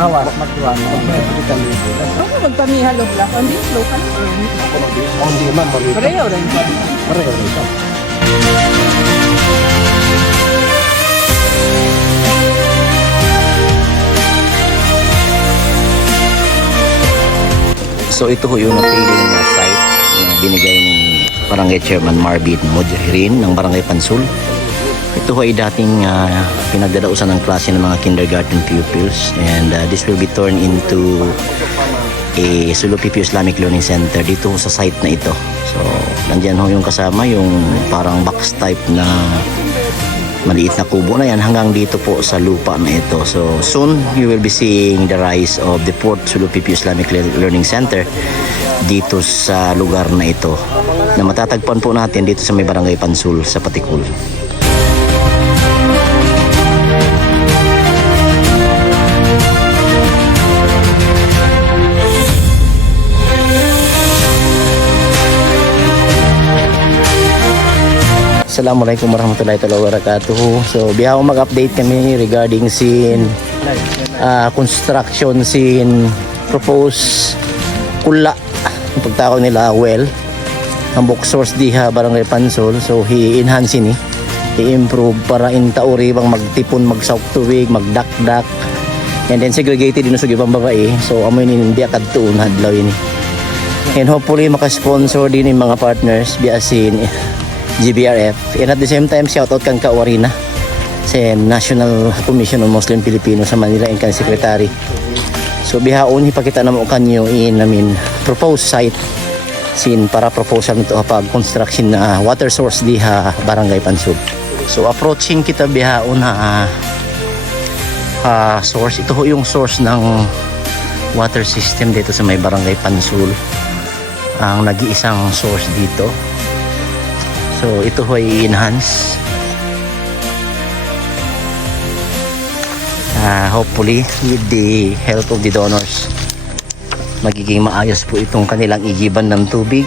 Awas, magtuwan. Ano magpamihalo lang? Hindi, local. Hindi man, Pareho rin. Pareho rin siya. So ito ho yung napiling na site na binigay ni Barangay Chairman Marvin Mujahideen ng Barangay Pansul. Ito ho ay dating pinagdadausan ng klase ng mga kindergarten pupils, and this will be turned into a Sulu PPO Islamic Learning Center dito sa site na ito. So nandiyan ho yung kasama yung parang box type na maliit na kubo na yan hanggang dito po sa lupa na ito. So soon you will be seeing the rise of the Port Sulu PPO Islamic Learning Center dito sa lugar na ito, na matatagpuan po natin dito sa may Barangay Pansul sa Patikul. Assalamualaikum warahmatullahi wabarakatuh. So biyaw mag-update kami regarding construction scene propose kula ang pagtawag nila well ang book source diha Barangay Pansol. So i-enhance ni i-improve para in tauri bang magtipon magsauk tubig magdakdak, and then segregated din sa ibang babae. So amoy ni hindi kadtuon hadlaw ini, and hopefully maka-sponsor din yung mga partners biasin GBRF, and at the same time shout out kang Kawarina sa National Commission on Muslim Filipinos sa Manila and kan Secretary. So bihaon ipakita na mo kanyo proposed site scene para proposal nito pag construction na water source diha Barangay Pansub. So approaching kita bihaon source, ito ho yung source ng water system dito sa may Barangay Pansul, ang nag-iisang source dito. So ito ho ay enhance, hopefully with the help of the donors magiging maayos po itong kanilang igiban ng tubig.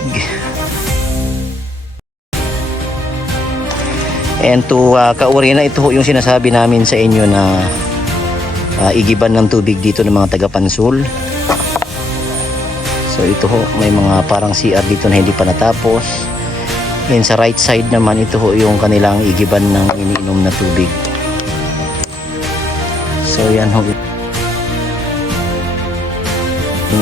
And to Kaurina, ito ho yung sinasabi namin sa inyo na igiban ng tubig dito ng mga taga Pansul. So ito ho, may mga parang CR dito na hindi pa natapos. And sa right side naman, ito ho yung kanilang igiban ng iniinom na tubig. So yan ho yung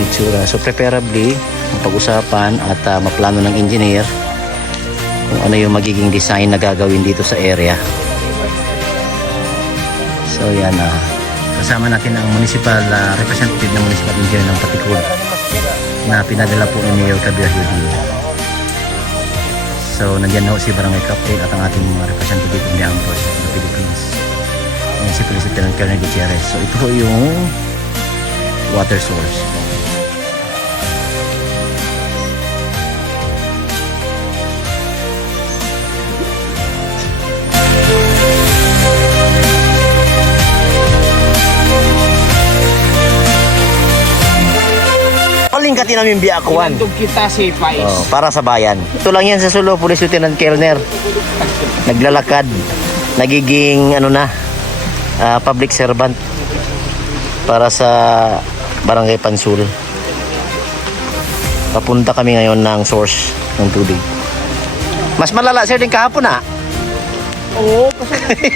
itsura. So preferably pag-usapan at maplano ng engineer kung ano yung magiging design na gagawin dito sa area. So yan, kasama natin ang municipal representative ng municipal engineer ng Patikul na pinadala po ni Mayor Kabir Hudin. So nandiyan na si Barangay Captain at ang ating mga representative ng Armed Forces of the Philippines, and si Police Lieutenant Colonel Gutierrez. So ito po yung water source. Palingkati namin biyakuan. Tug kita si Pais. Para sa bayan. Ito lang yan sa Sulu, Police Lieutenant Kellner. Naglalakad. Nagiging public servant para sa Barangay Pansul. Papunta kami ngayon ng source ng tubig. Mas malala sir din kahapon Oo, okay.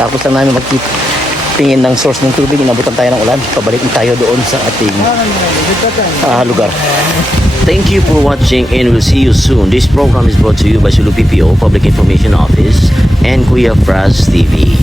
Tapos lang namin magtingin ng source ng tubig. Inabutan tayo ng ulan. Pabalik tayo doon sa ating lugar. Thank you for watching, and we'll see you soon. This program is brought to you by Sulu PPO Public Information Office and Kuya Fraz TV.